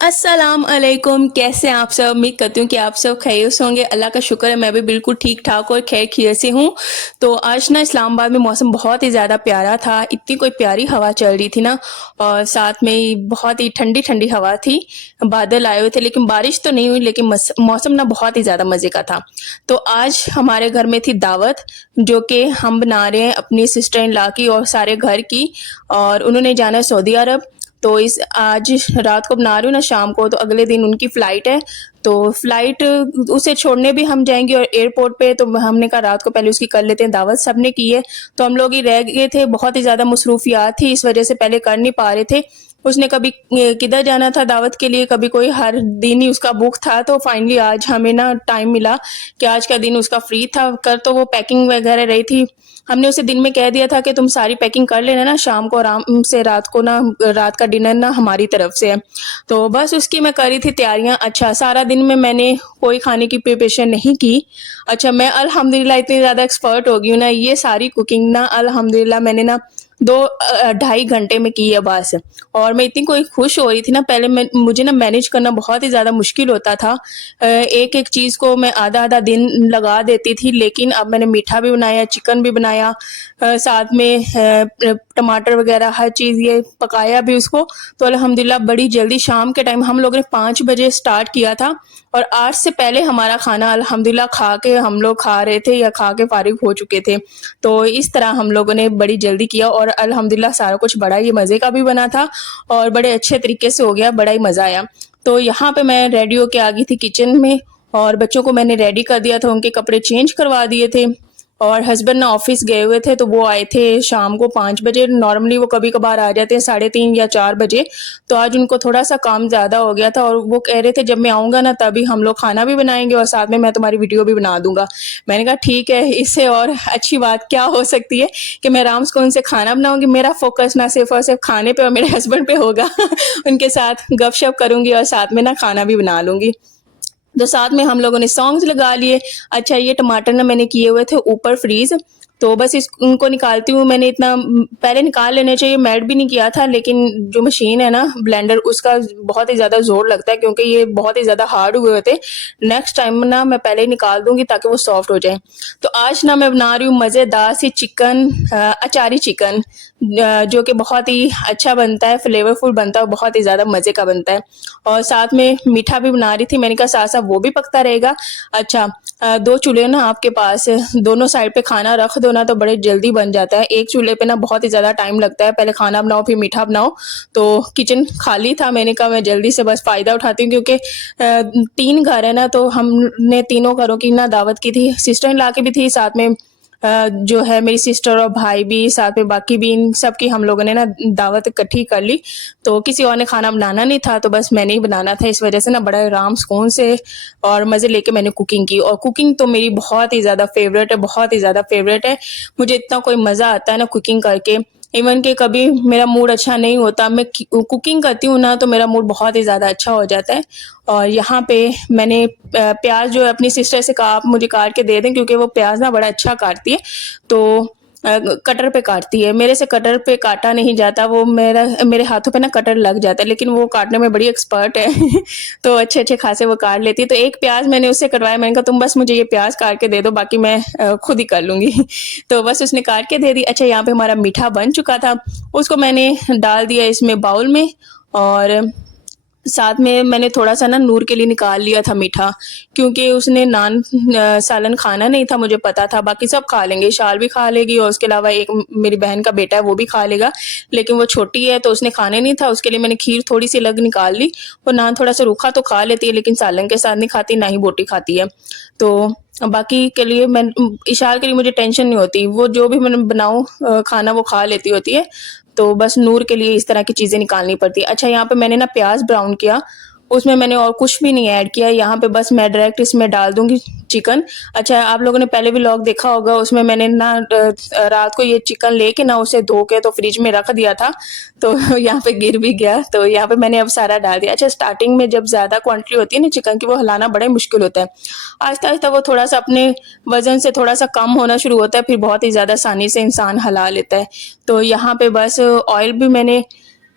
अस्सलाम अलैकुम। कैसे हैं आप सब? उम्मीद करती हूँ कि आप सब खैरियत से होंगे। अल्लाह का शुक्र है मैं भी बिल्कुल ठीक ठाक और खैर खैरियत से हूँ। तो आज ना इस्लामाबाद में मौसम बहुत ही ज़्यादा प्यारा था। इतनी कोई प्यारी हवा चल रही थी ना, और साथ में ही बहुत ही ठंडी ठंडी हवा थी। बादल आए हुए थे लेकिन बारिश तो नहीं हुई, लेकिन मौसम ना बहुत ही ज़्यादा मज़े का था। तो आज हमारे घर में थी दावत, जो कि हम बना रहे हैं अपनी सिस्टर इन लॉ की और सारे घर की। और उन्होंने जाना है सऊदी अरब। तो इस आज रात को बना रही हूँ ना, शाम को, तो अगले दिन उनकी फ़्लाइट है। तो फ़्लाइट उसे छोड़ने भी हम जाएँगे और एयरपोर्ट पे तो हमने कहा रात को पहले उसकी कर लेते हैं, दावत सबने की है। तो हम लोग ही रह गए थे, बहुत ही ज़्यादा मसरूफ़ियात थी, इस वज़ह से पहले कर नहीं पा रहे थे। उसने कभी किधर जाना था दावत के लिए, कभी कोई हर दिन ही उसका बुक था। तो फाइनली आज हमें ना टाइम मिला कि आज का दिन उसका फ्री था। कर तो वो पैकिंग वगैरह रही थी। हमने उसे दिन में कह दिया था कि तुम सारी पैकिंग कर लेना ना, शाम को आराम से रात को ना, रात का डिनर ना हमारी तरफ से है। तो बस उसकी मैं कर रही थी तैयारियां। अच्छा, सारा दिन में मैंने कोई खाने की प्रिपरेशन नहीं की। अच्छा, मैं अल्हम्दुलिल्लाह इतनी ज़्यादा एक्सपर्ट हो गई हूँ ना, ये सारी कुकिंग ना अल्हम्दुलिल्लाह मैंने ना 2 ढाई घंटे में की है बस। और मैं इतनी कोई खुश हो रही थी ना, पहले मुझे ना मैनेज करना बहुत ही ज़्यादा मुश्किल होता था। एक एक चीज़ को मैं आधा आधा दिन लगा देती थी, लेकिन अब मैंने मीठा भी बनाया, चिकन भी बनाया, साथ में टमाटर वगैरह हर चीज़ ये पकाया भी उसको। तो अल्हम्दुलिल्लाह बड़ी जल्दी शाम के टाइम हम लोगों ने 5 बजे स्टार्ट किया था, और 8 से पहले हमारा खाना अल्हम्दुलिल्लाह खा के हम लोग खा रहे थे या खा के फारिग हो चुके थे। तो इस तरह हम लोगों ने बड़ी जल्दी किया, और अल्हम्दुलिल्लाह सारा कुछ बड़ा ही मज़े का भी बना था और बड़े अच्छे तरीके से हो गया, बड़ा ही मज़ा आया। तो यहाँ पे मैं रेडी होके आ गई थी किचन में, और बच्चों को मैंने रेडी कर दिया था, उनके कपड़े चेंज करवा दिए थे। और हस्बैंड ना ऑफिस गए हुए थे, तो वो आए थे शाम को 5 बजे। नॉर्मली वो कभी कभार आ जाते हैं 3:30 या 4 बजे। तो आज उनको थोड़ा सा काम ज़्यादा हो गया था, और वो कह रहे थे जब मैं आऊँगा ना तभी हम लोग खाना भी बनाएंगे और साथ में मैं तुम्हारी वीडियो भी बना दूंगा। मैंने कहा ठीक है, इससे और अच्छी बात क्या हो सकती है कि मैं आराम से उनसे खाना बनाऊंगी। मेरा फोकस ना सिर्फ और सिर्फ खाने पे और मेरे हस्बैंड पे होगा। उनके साथ गपशप करूंगी और साथ में ना खाना भी बना लूंगी। तो साथ में हम लोगों ने सॉन्ग्स लगा लिए। अच्छा, ये टमाटर ना मैंने किए हुए थे ऊपर फ्रीज, तो बस इस उनको निकालती हूँ। मैंने इतना पहले निकाल लेने चाहिए, मैड भी नहीं किया था, लेकिन जो मशीन है ना ब्लेंडर, उसका बहुत ही ज़्यादा ज़ोर लगता है क्योंकि ये बहुत ही ज़्यादा हार्ड हुए होते हैं। नेक्स्ट टाइम ना मैं पहले ही निकाल दूंगी ताकि वो सॉफ्ट हो जाए। तो आज ना मैं बना रही हूँ मज़ेदार सी चिकन, अचारी चिकन, जो कि बहुत ही अच्छा बनता है, फ्लेवरफुल बनता है और बहुत ही ज़्यादा मज़े का बनता है। और साथ में मीठा भी बना रही थी, मैंने कहा साथ साथ वो भी पकता रहेगा। अच्छा, 2 चूल्हे ना आपके पास, दोनों साइड पे खाना रख दो ना तो बड़े जल्दी बन जाता है। एक चूल्हे पे ना बहुत ही ज़्यादा टाइम लगता है, पहले खाना बनाओ फिर मीठा बनाओ। तो किचन खाली था, मैंने कहा मैं जल्दी से बस फ़ायदा उठाती हूँ, क्योंकि 3 घर है ना, तो हमने तीनों घरों की ना दावत की थी। सिस्टर इन लॉ की भी थी, साथ में जो है मेरी सिस्टर और भाई भी, साथ में बाकी भी, इन सब की हम लोगों ने ना दावत इकट्ठी कर ली। तो किसी और ने खाना बनाना नहीं था, तो बस मैंने ही बनाना था। इस वजह से ना बड़ा आराम सुकून से और मज़े लेके मैंने कुकिंग की। और कुकिंग तो मेरी बहुत ही ज़्यादा फेवरेट है, बहुत ही ज़्यादा फेवरेट है। मुझे इतना कोई मज़ा आता है ना कुकिंग करके। इवन कि कभी मेरा मूड अच्छा नहीं होता, मैं कुकिंग करती हूँ ना तो मेरा मूड बहुत ही ज़्यादा अच्छा हो जाता है। और यहाँ पे मैंने प्याज जो है अपनी सिस्टर से कहा आप मुझे काट के दे दें, क्योंकि वो प्याज ना बड़ा अच्छा काटती है। तो कटर पे काटती है, मेरे से कटर पे काटा नहीं जाता। वो मेरे हाथों पे ना कटर लग जाता है, लेकिन वो काटने में बड़ी एक्सपर्ट है। तो अच्छे अच्छे खासे वो काट लेती है। तो एक प्याज मैंने उससे कटवाया, मैंने कहा तुम बस मुझे ये प्याज काट के दे दो, बाकी मैं खुद ही कर लूंगी। तो बस उसने काट के दे दी। अच्छा, यहाँ पे हमारा मीठा बन चुका था, उसको मैंने डाल दिया इसमें बाउल में। और साथ में मैंने थोड़ा-सा ना नूर के लिए निकाल लिया था मीठा, क्योंकि उसने नान सालन खाना नहीं था, मुझे पता था। बाकी सब खा लेंगे, शाल भी खा लेगी और उसके अलावा एक मेरी बहन का बेटा है वो भी खा लेगा, लेकिन वो छोटी है तो उसने खाने नहीं था। उसके लिए मैंने खीर थोड़ी-सी अलग निकाल ली। वो नान थोड़ा-सा रूखा तो खा लेती है, लेकिन सालन के साथ नहीं खाती, ना ही बोटी खाती है। तो बाकी के लिए मैं इशार के लिए मुझे टेंशन नहीं होती, वो जो भी मैं बनाऊँ खाना वो खा लेती होती है। तो बस नूर के लिए इस तरह की चीज़ें निकालनी पड़ती है। अच्छा, यहाँ पे मैंने ना प्याज़ ब्राउन किया, उसमें मैंने और कुछ भी नहीं ऐड किया। यहाँ पे बस मैं डायरेक्ट इसमें डाल दूँगी चिकन। अच्छा, आप लोगों ने पहले व्लॉग देखा होगा, उसमें मैंने ना रात को ये चिकन लेके ना उसे धो के तो फ्रिज में रख दिया था, तो यहाँ पे गिर भी गया। तो यहाँ पे मैंने अब सारा डाल दिया। अच्छा, स्टार्टिंग में जब ज़्यादा क्वांटिटी होती है ना चिकन की, वो हिलाना बड़ा ही मुश्किल होता है। आहिस्ता-आहिस्ता वो थोड़ा-सा अपने वज़न से थोड़ा-सा कम होना शुरू होता है, फिर बहुत ही ज़्यादा आसानी से इंसान हिला लेता है। तो यहाँ पे बस ऑयल भी मैंने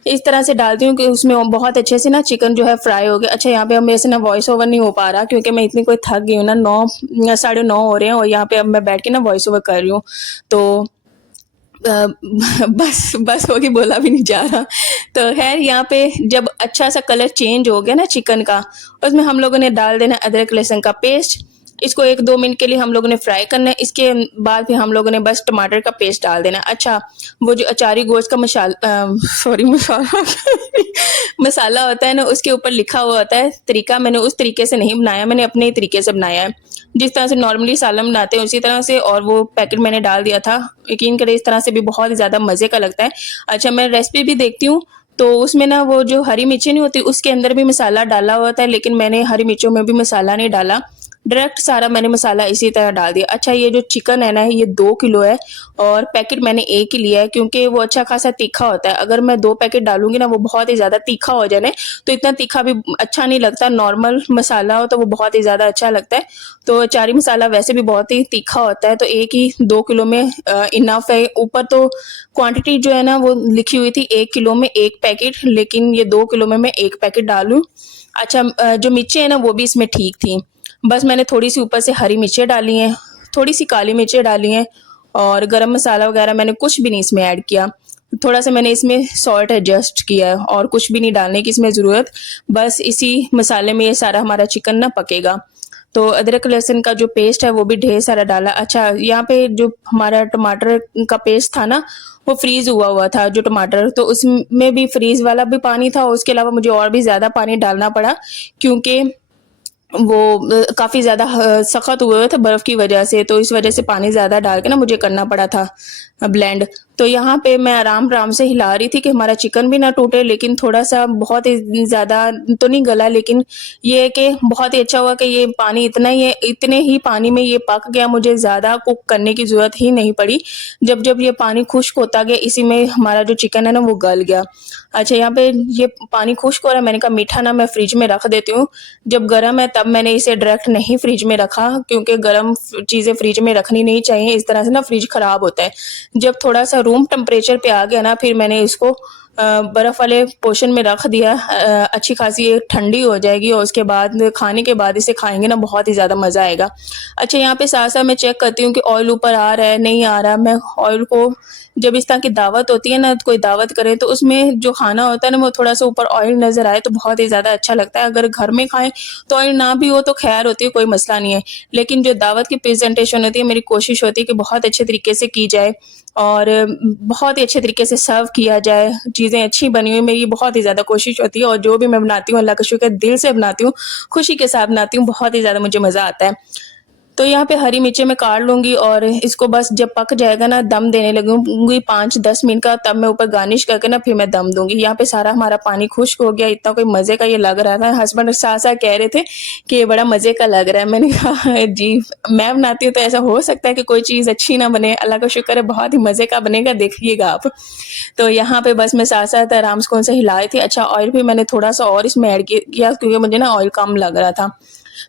इस तरह से डालती हूँ कि उसमें वो बहुत अच्छे से ना चिकन जो है फ्राई हो गया। अच्छा, यहाँ पे अब मेरे से ना वॉइस ओवर नहीं हो पा रहा क्योंकि मैं इतनी कोई थक गई हूँ ना, 9 साढ़े 9 हो रहे हैं और यहाँ पे अब मैं बैठ के ना वॉइस ओवर कर रही हूँ। तो बस बस हो गई, बोला भी नहीं जा रहा। तो खैर यहाँ पे जब अच्छा सा कलर चेंज हो गया ना चिकन का, उसमें हम लोगों ने डाल देना अदरक लहसुन का पेस्ट। इसको 1-2 मिनट के लिए हम लोगों ने फ्राई करना है। इसके बाद फिर हम लोगों ने बस टमाटर का पेस्ट डाल देना है। अच्छा, वो जो अचारी गोश्त का मसाला मसाला होता है ना, उसके ऊपर लिखा हुआ होता है तरीका। मैंने उस तरीके से नहीं बनाया, मैंने अपने ही तरीके से बनाया है। जिस तरह से नॉर्मली सालन बनाते हैं उसी तरह से, और वो पैकेट मैंने डाल दिया था। यकीन करें इस तरह से भी बहुत ही ज़्यादा मज़े का लगता है। अच्छा, मैं रेसिपी भी देखती हूँ तो उसमें ना वो जो हरी मिर्ची नहीं होती उसके अंदर भी मसाला डाला हुआ था, लेकिन मैंने हरी मिर्चों में भी मसाला नहीं डाला, डायरेक्ट सारा मैंने मसाला इसी तरह डाल दिया। अच्छा, ये जो चिकन है ना, ये 2 किलो है और पैकेट मैंने 1 ही लिया है क्योंकि वो अच्छा खासा तीखा होता है। अगर मैं 2 पैकेट डालूंगी ना वो बहुत ही ज़्यादा तीखा हो जाए, तो इतना तीखा भी अच्छा नहीं लगता। नॉर्मल मसाला हो तो वो बहुत ही ज़्यादा अच्छा लगता है। तो चारी मसाला वैसे भी बहुत ही तीखा होता है, तो एक ही 2 किलो में इनफ है। ऊपर तो क्वांटिटी जो है ना वो लिखी हुई थी 1 किलो में 1 पैकेट, लेकिन ये 2 किलो में मैं 1 पैकेट डालूँ। अच्छा, जो मिर्चें हैं ना वो भी इसमें ठीक थी। बस मैंने थोड़ी सी ऊपर से हरी मिर्चें डाली हैं, थोड़ी सी काली मिर्चें डाली हैं, और गरम मसाला वगैरह मैंने कुछ भी नहीं इसमें ऐड किया। थोड़ा सा मैंने इसमें सॉल्ट एडजस्ट किया है और कुछ भी नहीं डालने की इसमें ज़रूरत। बस इसी मसाले में ये सारा हमारा चिकन ना पकेगा। तो अदरक लहसुन का जो पेस्ट है वो भी ढेर सारा डाला। अच्छा, यहाँ पे जो हमारा टमाटर का पेस्ट था ना वो फ्रीज हुआ हुआ था जो टमाटर, तो उसमें भी फ्रीज वाला भी पानी था। उसके अलावा मुझे और भी ज़्यादा पानी डालना पड़ा क्योंकि वो काफ़ी ज़्यादा सख्त हुए हुए थे बर्फ़ की वजह से, तो इस वजह से पानी ज़्यादा डाल के ना मुझे करना पड़ा था ब्लेंड। तो यहाँ पे मैं आराम आराम से हिला रही थी कि हमारा चिकन भी ना टूटे, लेकिन थोड़ा सा बहुत ही ज़्यादा तो नहीं गला, लेकिन ये है कि बहुत ही अच्छा हुआ कि ये पानी इतना ही है, इतने ही पानी में ये पक गया। मुझे ज़्यादा कुक करने की ज़रूरत ही नहीं पड़ी। जब जब ये पानी खुश्क होता गया इसी में हमारा जो चिकन है ना वो गल गया। अच्छा, यहाँ पे ये पानी खुश्क हो रहा है, मैंने कहा मीठा ना मैं फ्रिज में रख देती हूँ। जब गर्म है तब मैंने इसे डायरेक्ट नहीं फ्रिज में रखा क्योंकि गर्म चीज़ें फ्रिज में रखनी नहीं चाहिए, इस तरह से ना फ्रिज ख़राब होता है। जब थोड़ा सा रूम टेम्परेचर पे आ गया ना फिर मैंने इसको बर्फ़ वाले पोर्शन में रख दिया। अच्छी खासी ये ठंडी हो जाएगी और उसके बाद खाने के बाद इसे खाएंगे ना बहुत ही ज़्यादा मज़ा आएगा। अच्छा, यहाँ पे साथ साथ मैं चेक करती हूँ कि ऑयल ऊपर आ रहा है नहीं आ रहा। मैं ऑयल को जब इस तरह की दावत होती है ना, कोई दावत करे तो उसमें जो खाना होता है ना वो थोड़ा सा ऊपर ऑयल नज़र आए तो बहुत ही ज़्यादा अच्छा लगता है। अगर घर में खाएं तो ऑयल ना भी हो तो खैर होती है, कोई मसला नहीं है, लेकिन जो दावत की प्रेजेंटेशन होती है मेरी कोशिश होती है कि बहुत अच्छे तरीके से की जाए और बहुत ही अच्छे तरीके से सर्व किया जाए। चीज़ें अच्छी बनी हुई मेरी बहुत ही ज़्यादा कोशिश होती है और जो भी मैं बनाती हूँ अल्लाह का शुक्र दिल से बनाती हूँ, खुशी के साथ बनाती हूँ, बहुत ही ज़्यादा मुझे मज़ा आता है। तो यहाँ पे हरी मिर्चें मैं काट लूँगी और इसको बस जब पक जाएगा ना दम देने लगूँगी 5-10 मिनट का, तब मैं ऊपर गार्निश करके ना फिर मैं दम दूँगी। यहाँ पे सारा हमारा पानी खुश्क हो गया, इतना कोई मज़े का ये लग रहा था। हस्बैंड साथ-साथ कह रहे थे कि ये बड़ा मज़े का लग रहा है। मैंने कहा जी, मैं बनाती हूँ तो ऐसा हो सकता है कि कोई चीज़ अच्छी ना बने, अल्लाह का शुक्र है बहुत ही मज़े का बनेगा, देखिएगा आप। तो यहाँ पे बस मैं साथ-साथ आराम से हिला रही थी। अच्छा, ऑयल भी मैंने थोड़ा-सा और इसमें ऐड किया क्योंकि मुझे ना ऑयल कम लग रहा था।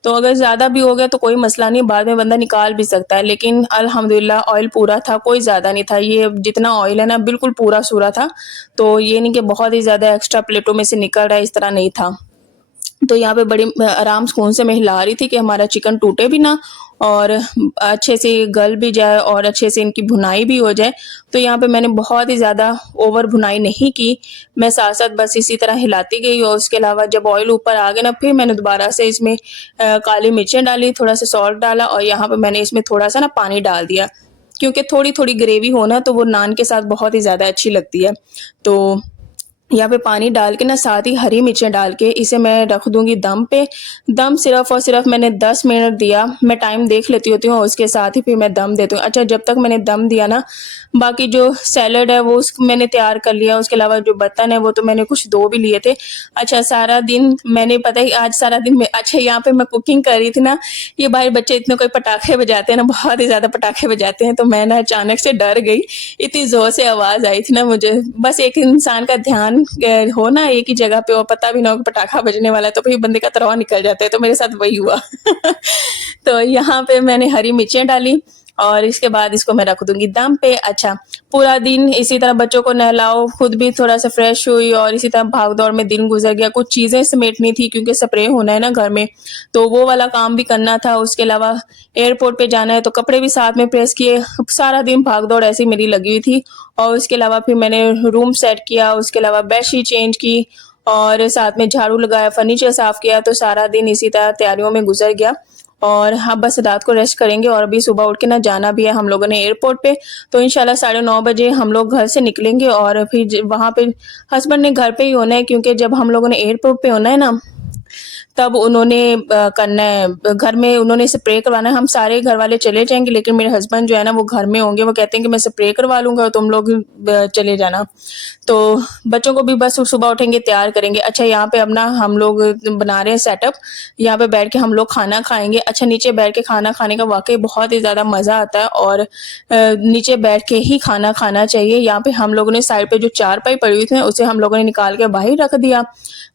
तो अगर ज़्यादा भी हो गया तो कोई मसला नहीं, बाद में बंदा निकाल भी सकता है, लेकिन अल्हम्दुलिल्लाह ऑयल पूरा था, कोई ज़्यादा नहीं था। ये जितना ऑयल है ना बिल्कुल पूरा-सूरा था, तो ये नहीं कि बहुत ही ज़्यादा एक्स्ट्रा प्लेटों में से निकल रहा है, इस तरह नहीं था। तो यहाँ पे बड़ी आराम सुकून से मैं हिला रही थी कि हमारा चिकन टूटे भी ना और अच्छे से गल भी जाए और अच्छे से इनकी भुनाई भी हो जाए। तो यहाँ पे मैंने बहुत ही ज़्यादा ओवर भुनाई नहीं की, मैं साथ-साथ बस इसी तरह हिलाती गई और उसके अलावा जब ऑयल ऊपर आ गया ना फिर मैंने दोबारा से इसमें काली मिर्चें डाली, थोड़ा-सा सॉल्ट डाला और यहाँ पे मैंने इसमें थोड़ा-सा ना पानी डाल दिया, क्योंकि थोड़ी-थोड़ी ग्रेवी हो ना तो वो नान के साथ बहुत ही ज़्यादा अच्छी लगती है। तो यहाँ पे पानी डाल के ना साथ ही हरी मिर्चें डाल के इसे मैं रख दूँगी दम पे। दम सिर्फ़ और सिर्फ़ मैंने 10 मिनट दिया, मैं टाइम देख लेती होती हूँ और उसके साथ ही फिर मैं दम देती हूँ। अच्छा, जब तक मैंने दम दिया ना बाकी जो सैलड है वो मैंने तैयार कर लिया, उसके अलावा जो बर्तन है वो तो मैंने कुछ 2 भी लिए थे। अच्छा, सारा दिन मैंने पता है आज सारा दिन मैं अच्छा यहाँ पे मैं कुकिंग कर रही थी ना, ये बाहर बच्चे इतने कोई पटाखे बजाते हैं ना, बहुत ही ज़्यादा पटाखे बजाते हैं, तो मैं ना अचानक से डर गई, इतनी ज़ोर से आवाज़ आई थी ना मुझे। बस एक इंसान का ध्यान हो ना एक ही जगह पे और पता भी ना हो कि पटाखा बजने वाला है तो फिर बंदे का तरवा निकल जाता है, तो मेरे साथ वही हुआ। तो यहाँ पे मैंने हरी मिर्चें डाली और इसके बाद इसको मैं रख दूँगी दम पे। अच्छा, पूरा दिन इसी तरह बच्चों को नहलाओ, खुद भी थोड़ा-सा फ्रेश हुई और इसी तरह भाग-दौड़ में दिन गुज़र गया। कुछ चीज़ें समेटनी थी क्योंकि स्प्रे होना है ना घर में, तो वो वाला काम भी करना था। उसके अलावा एयरपोर्ट पे जाना है तो कपड़े भी साथ में प्रेस किए। सारा दिन भाग-दौड़ ऐसे ही मेरी लगी हुई थी और उसके अलावा फिर मैंने रूम सेट किया, उसके अलावा बेडशीट चेंज की और साथ में झाड़ू लगाया, फर्नीचर साफ़ किया, तो सारा दिन इसी तरह तैयारियों में गुज़र गया। और हाँ, बस रात को रेस्ट करेंगे और अभी सुबह उठ के ना जाना भी है हम लोगों ने एयरपोर्ट पे, तो इंशाल्लाह 9:30 बजे हम लोग घर से निकलेंगे और फिर वहाँ पे हस्बैंड ने घर पे ही होना है क्योंकि जब हम लोगों ने एयरपोर्ट पे होना है ना, तब उन्होंने करना है घर में, उन्होंने स्प्रे करवाना है। हम सारे घर वाले चले जाएँगे लेकिन मेरे हस्बैंड जो है ना वो घर में होंगे। वो कहते हैं कि मैं स्प्रे करवा लूँगा और तुम लोग चले जाना। तो बच्चों को भी बस सुबह उठेंगे तैयार करेंगे। अच्छा, यहाँ पे अब ना हम लोग बना रहे हैं सेटअप, यहाँ पे बैठ के हम लोग खाना खाएँगे। अच्छा, नीचे बैठ के खाना खाने का वाक़ई बहुत ही ज़्यादा मज़ा आता है और नीचे बैठ के ही खाना खाना चाहिए। यहाँ पे हम लोगों ने साइड पे जो चारपाई पड़ी हुई थी ना, उसे हम लोगों ने निकाल के बाहर रख दिया,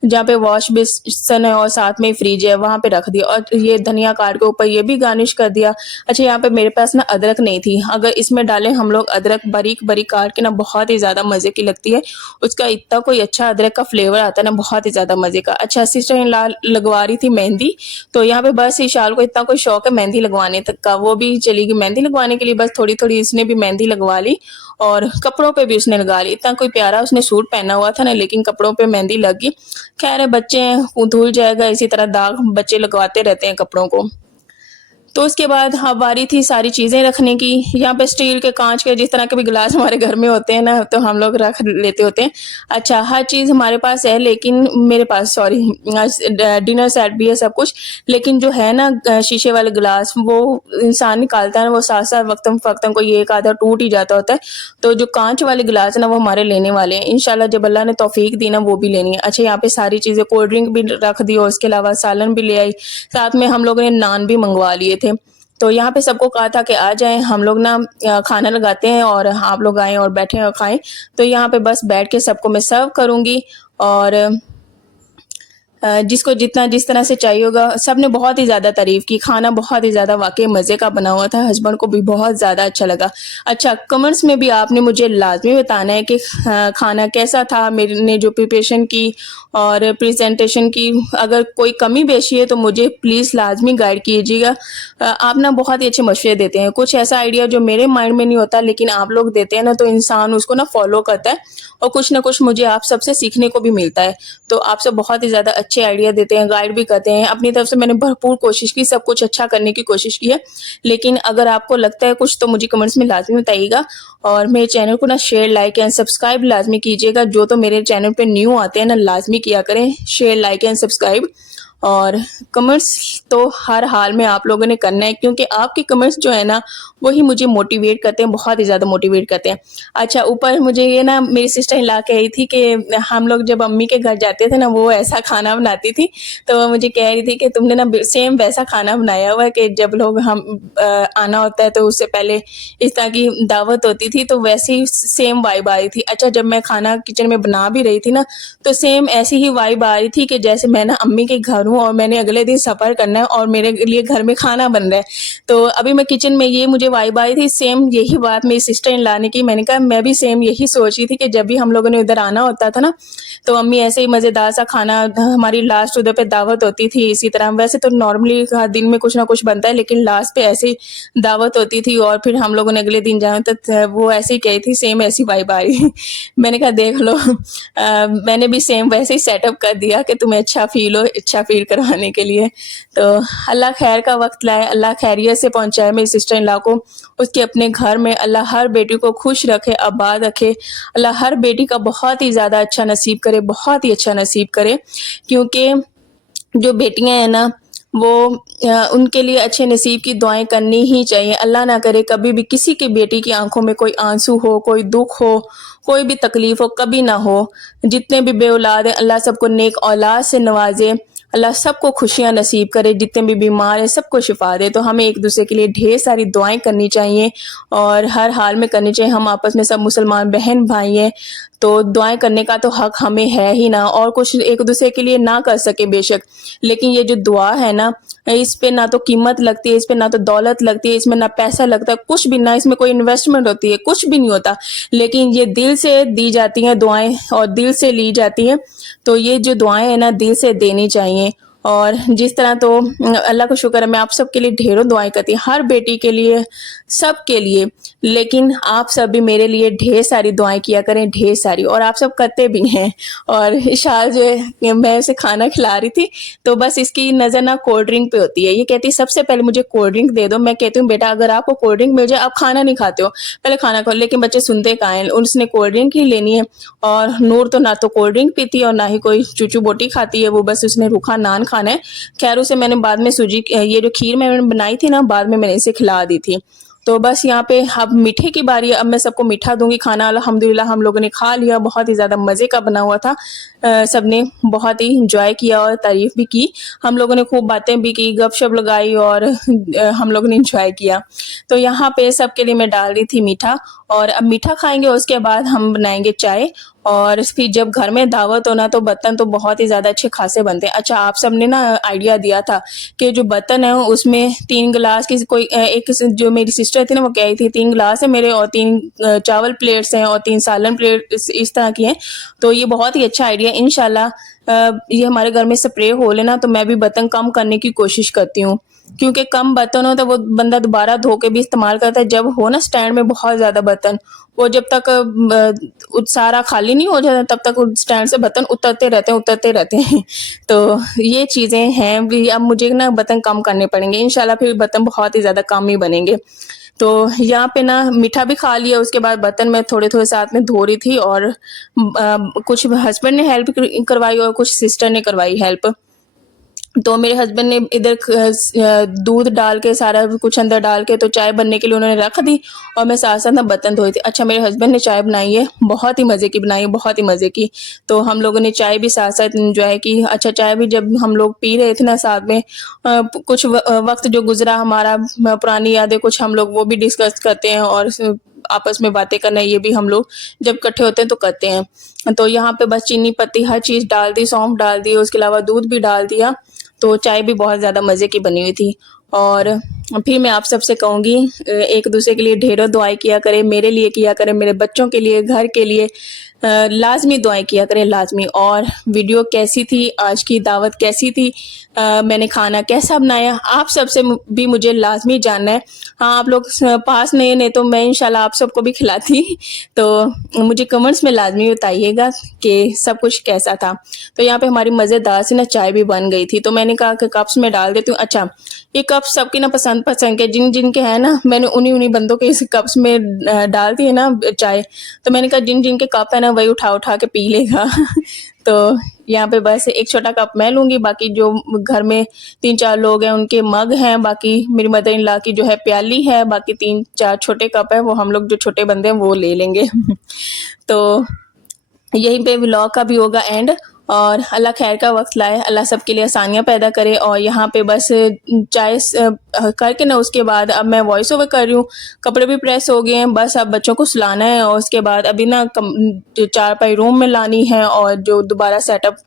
जहाँ पे वॉश बेसिन है और साथ में फ्रिज है, वहाँ पे रख दिया और ये धनिया काट के ऊपर ये भी गार्निश कर दिया। अच्छा, यहाँ पे मेरे पास ना अदरक नहीं थी, अगर इसमें डालें हम लोग अदरक बारीक-बारीक काट के ना, बहुत ही ज़्यादा मज़े की लगती है। उसका इतना कोई अच्छा अदरक का फ्लेवर आता है ना, बहुत ही ज़्यादा मज़े का। अच्छा, सिस्टर इन लॉ लगवा रही थी मेहंदी, तो यहाँ पे बस इशाल को इतना कोई शौक है मेहंदी लगवाने तक का, वो भी चली गई मेहंदी लगवाने के लिए। बस थोड़ी-थोड़ी इसने भी मेहंदी लगवा ली और कपड़ों पे भी उसने लगा ली। इतना कोई प्यारा उसने सूट पहना हुआ था ना, लेकिन कपड़ों पे मेहंदी लग गई। खैर है, बच्चे हैं, वो धुल जाएगा, इसी तरह दाग बच्चे लगवाते रहते हैं कपड़ों को। तो उसके बाद हाँ, बारी थी सारी चीज़ें रखने की। यहाँ पे स्टील के, काँच के, जिस तरह के भी गिलास हमारे घर में होते हैं ना, तो हम लोग रख लेते होते हैं। अच्छा, हर चीज़ हमारे पास है लेकिन मेरे पास सॉरी डिनर सेट भी है सब कुछ। लेकिन जो है ना शीशे वाले गिलास, वो इंसान निकालता है ना, वो साथ-साथ वक़्तन-फ़वक़्तन कोई एक आधा टूट ही जाता होता है। तो जो काँच वाले गिलास है ना, वो हमारे लेने वाले हैं। इंशाल्लाह जब अल्लाह ने तौफ़ीक दी ना, वो भी लेनी है। अच्छा, यहाँ पे सारी चीज़ें, कोल्ड ड्रिंक भी रख दी और उसके अलावा सालन भी ले आई। साथ में हम लोगों ने नान भी मँगवा लिए थे। तो यहाँ पे सबको कहा था कि आ जाएँ, हम लोग ना खाना लगाते हैं और आप लोग आएँ और बैठें और खाएँ। तो यहाँ पे बस बैठ के सबको मैं सर्व करूँगी और जिसको जितना जिस तरह से चाहिए होगा, सबने बहुत ही ज़्यादा तारीफ़ की, खाना बहुत ही ज़्यादा वाक़ई मज़े का बना हुआ था, हस्बैंड को भी बहुत ज़्यादा अच्छा लगा। अच्छा, कमेंट्स में भी आपने मुझे लाज़मी बताना है कि खाना कैसा था, मैंने जो प्रिपरेशन की और प्रेज़ेंटेशन की, अगर कोई कमी-पेशी है तो मुझे प्लीज़ लाज़मी गाइड कीजिएगा। आप ना बहुत ही अच्छे मशवरे देते हैं, कुछ ऐसा आइडिया जो मेरे माइंड में नहीं होता लेकिन आप लोग देते हैं ना, तो इंसान उसको ना फ़ॉलो करता है और कुछ ना कुछ मुझे आप सबसे सीखने को भी मिलता है। तो आप सब बहुत ही ज़्यादा अच्छे आइडिया देते हैं, गाइड भी करते हैं। अपनी तरफ से मैंने भरपूर कोशिश की, सब कुछ अच्छा करने की कोशिश की है। लेकिन अगर आपको लगता है कुछ तो मुझे कमेंट्स में लाज़मी बताइएगा और मेरे चैनल को ना शेयर, लाइक एंड सब्सक्राइब लाज़मी कीजिएगा। जो तो मेरे चैनल पे न्यू आते हैं ना, लाज़मी किया करें शेयर, लाइक एंड सब्सक्राइब। और कमेंट्स तो हर हाल में आप लोगों ने करना है क्योंकि आपके कमेंट्स जो है ना, वही मुझे मोटिवेट करते हैं, बहुत ही ज़्यादा मोटिवेट करते हैं। अच्छा, ऊपर मुझे ये ना मेरी सिस्टर इन लॉ कह रही थी कि हम लोग जब अम्मी के घर जाते थे ना, वो ऐसा खाना बनाती थी, तो वो मुझे कह रही थी कि तुमने ना सेम वैसा खाना बनाया हुआ है कि जब लोग हम आना होता है तो उससे पहले इस तरह की दावत होती थी, तो वैसी ही सेम वाइब आ रही थी। अच्छा, जब मैं खाना किचन में बना भी रही थी ना, तो सेम ऐसी ही वाइब आ रही थी कि जैसे मैं ना अम्मी के घर हूँ और मैंने अगले दिन सफ़र करना है और मेरे लिए घर में खाना बन रहा है। तो अभी मैं किचन में, ये मुझे वाइब आई थी, सेम यही बात मेरी सिस्टर इन लॉ ने की। मैंने कहा मैं भी सेम यही सोच रही थी कि जब भी हम लोगों ने उधर आना होता था ना, तो अम्मी ऐसे ही मज़ेदार सा खाना, हमारी लास्ट उधर पे दावत होती थी इसी तरह। वैसे तो नॉर्मली हर दिन में कुछ ना कुछ बनता है लेकिन लास्ट पे ऐसे ही दावत होती थी और फिर हम लोगों ने अगले दिन जाना, तो वो ऐसे ही कही थी, सेम ऐसी वाइब आ रही। मैंने कहा देख लो, मैंने भी सेम वैसे ही सेटअप कर दिया कि तुम्हें अच्छा फ़ील करवाने के लिए। तो अल्लाह खैर का वक़्त लाए, अल्लाह खैरियत से पहुँचाए मेरी सिस्टर इन लॉ को उसके अपने घर में। अल्लाह हर बेटी को खुश रखे, आबाद रखे। अल्लाह हर बेटी का बहुत ही ज़्यादा अच्छा नसीब करे, बहुत ही अच्छा नसीब करे, क्योंकि जो बेटियाँ हैं ना, वो उनके लिए अच्छे नसीब की दुआएँ करनी ही चाहिए। अल्लाह ना करे कभी भी किसी की बेटी की आँखों में कोई आँसू हो, कोई दुःख हो, कोई भी तकलीफ़ हो, कभी ना हो। जितने भी बे औलाद हैं, अल्लाह सबको नेक औलाद से नवाज़े अल्लाह सबको खुशियाँ नसीब करे, जितने भी बीमार हैं सबको शिफा दे। तो हमें एक दूसरे के लिए ढेर सारी दुआएं करनी चाहिए और हर हाल में करनी चाहिए। हम आपस में सब मुसलमान बहन भाई हैं, तो दुआएं करने का तो हक हमें है ही ना, और कुछ एक दूसरे के लिए ना कर सके बेशक, लेकिन ये जो दुआ है ना, इस पे ना तो कीमत लगती है, इस पे ना तो दौलत लगती है, इसमें ना पैसा लगता है, कुछ भी ना, इसमें कोई इन्वेस्टमेंट होती है, कुछ भी नहीं होता। लेकिन ये दिल से दी जाती हैं दुआएं और दिल से ली जाती हैं। तो ये जो दुआएं हैं ना, दिल से देनी चाहिए। और जिस तरह तो अल्लाह का शुक्र है, मैं आप सबके लिए ढेरों दुआएं करती हूँ, हर बेटी के लिए, सबके लिए। लेकिन आप सब भी मेरे लिए ढेर सारी दुआएं किया करें, ढेर सारी, और आप सब करते भी हैं। और शाल जो है, मैं उसे खाना खिला रही थी, तो बस इसकी नज़र ना कोल्ड ड्रिंक पे होती है। ये कहती है सबसे पहले मुझे कोल्ड ड्रिंक दे दो। मैं कहती हूँ बेटा अगर आपको कोल्ड ड्रिंक मिल जाए, आप खाना नहीं खाते हो, पहले खाना खाओ। लेकिन बच्चे सुनते कहाँ हैं, उसने कोल्ड ड्रिंक ही लेनी है। और नूर तो ना तो कोल्ड ड्रिंक पीती है और ना ही कोई चूचू बोटी खाती है, वो बस उसने रूखा नान खाना है। खैर उसे मैंने बाद में सूजी, ये जो खीर मैंने बनाई थी ना, बाद में मैंने इसे खिला दी थी। तो बस यहाँ पे अब मीठे की बारी है, अब मैं सबको मीठा दूंगी। खाना अल्हम्दुलिल्लाह हम लोगों ने खा लिया, बहुत ही ज़्यादा मज़े का बना हुआ था। सबने बहुत ही इंजॉय किया और तारीफ भी की। हम लोगों ने खूब बातें भी की, गपशप लगाई और हम लोगों ने इंजॉय किया। तो यहाँ पे सबके लिए मैं डाल दी थी मीठा, और अब मीठा खाएंगे, उसके बाद हम बनाएंगे चाय। और फिर जब घर में दावत हो ना, तो बर्तन तो बहुत ही ज़्यादा अच्छे खासे बनते हैं। अच्छा, आप सबने ना आइडिया दिया था कि जो बर्तन है उसमें 3 गिलास की, कोई एक जो मेरी सिस्टर थी ना, वो कह रही थी 3 गिलास है मेरे, और 3 चावल प्लेट्स हैं और 3 सालन प्लेट इस तरह की हैं। तो ये बहुत ही अच्छा आइडिया है। इंशाल्लाह ये हमारे घर में स्प्रे हो लेना, तो मैं भी बर्तन कम करने की कोशिश करती हूँ, क्योंकि कम बर्तन हो तो वो बंदा दोबारा धो के भी इस्तेमाल करता है। जब हो ना स्टैंड में बहुत ज़्यादा बर्तन, वो जब तक सारा खाली नहीं हो जाता, तब तक उस स्टैंड से बर्तन उतरते रहते हैं। तो ये चीज़ें हैं भी, अब मुझे ना बर्तन कम करने पड़ेंगे इंशाल्लाह, फिर बर्तन बहुत ही ज़्यादा कम ही बनेंगे। तो यहाँ पे ना मीठा भी खा लिया, उसके बाद बर्तन मैं थोड़े-थोड़े साथ में धो रही थी, और कुछ हस्बैंड ने हेल्प करवाई और कुछ सिस्टर ने करवाई हेल्प। तो मेरे हस्बैंड ने इधर दूध डाल के, सारा कुछ अंदर डाल के, तो चाय बनने के लिए उन्होंने रख दी, और मैं साथ-साथ ना बर्तन धोई थी। अच्छा, मेरे हस्बैंड ने चाय बनाई है, बहुत ही मज़े की बनाई है, बहुत ही मज़े की। तो हम लोगों ने चाय भी साथ-साथ एन्जॉय की। अच्छा, चाय भी जब हम लोग पी रहे थे ना साथ में, कुछ वक़्त जो गुज़रा हमारा, पुरानी यादें कुछ हम लोग वो भी डिस्कस करते हैं, और आपस में बातें करना, ये भी हम लोग जब इकट्ठे होते हैं तो करते हैं। तो यहाँ पे बस चीनी पत्ती हर चीज़ डाल दी, सौंफ डाल दी, उसके अलावा दूध भी डाल दिया। तो चाय भी बहुत ज़्यादा मज़े की बनी हुई थी। और फिर मैं आप सबसे कहूँगी, एक दूसरे के लिए ढेरों दुआएं किया करें, मेरे लिए किया करें, मेरे बच्चों के लिए, घर के लिए लाजमी दुआएं किया करें, लाजमी। और वीडियो कैसी थी, आज की दावत कैसी थी, मैंने खाना कैसा बनाया, आप सबसे भी मुझे लाजमी जानना है। हाँ, आप लोग पास नहीं तो मैं इंशाल्लाह आप सबको भी खिलाती। तो मुझे कमेंट्स में लाजमी बताइएगा कि सब कुछ कैसा था। तो यहाँ पे हमारी मज़ेदार सी ना चाय भी बन गई थी, तो मैंने कहा कि कप्स में डाल देती हूँ। अच्छा, ये कप सबकी ना पसंद के, जिन के हैं ना, मैंने उन्हीं बंदों के इस कप्स में डाल दी है ना चाय। तो मैंने कहा जिन के कप है ना, वही उठा के पी लेगा। तो यहाँ पे बस एक छोटा कप मैं लूँगी, बाकी जो घर में 3-4 लोग हैं उनके मग हैं, बाकी मेरी मदर इन लॉ की जो है प्याली है, बाकी 3-4 छोटे कप है, वो हम लोग जो छोटे बंदे हैं वो ले लेंगे। तो यहीं पे व्लॉग का भी होगा एंड, और अल्लाह खैर का वक्त लाए, अल्लाह सबके लिए आसानियाँ पैदा करे। और यहाँ पे बस चाय करके ना, उसके बाद अब मैं वॉइस ओवर कर रही हूँ, कपड़े भी प्रेस हो गए हैं, बस अब बच्चों को सुलाना है, और उसके बाद अभी ना चारपाई रूम में लानी है, और जो दोबारा सेटअप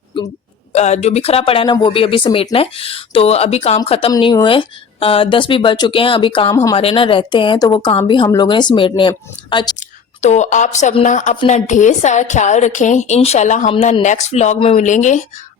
जो बिखरा पड़ा है ना, वो भी अभी समेटना है। तो अभी काम ख़त्म नहीं हुए, 10 भी बज चुके हैं, अभी काम हमारे ना रहते हैं, तो वो काम भी हम लोगों ने समेटने हैं। अच्छा, तो आप सब ना अपना ढेर सारा ख्याल रखें, इंशाल्लाह हम ना नेक्स्ट व्लॉग में मिलेंगे।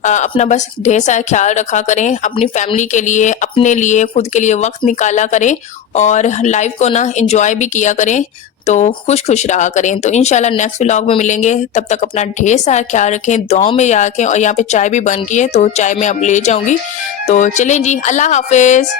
अपना बस ढेर सारा ख्याल रखा करें, अपनी फैमिली के लिए, अपने लिए, खुद के लिए वक्त निकाला करें, और लाइफ को ना एंजॉय भी किया करें। तो खुश रहा करें। तो इंशाल्लाह नेक्स्ट व्लॉग में मिलेंगे, तब तक अपना ढेर सारा ख्याल रखें, दुआओं में याद रखें। और यहाँ पे चाय भी बन गई है, तो चाय मैं अब ले जाऊंगी। तो चलें जी, अल्लाह हाफिज़।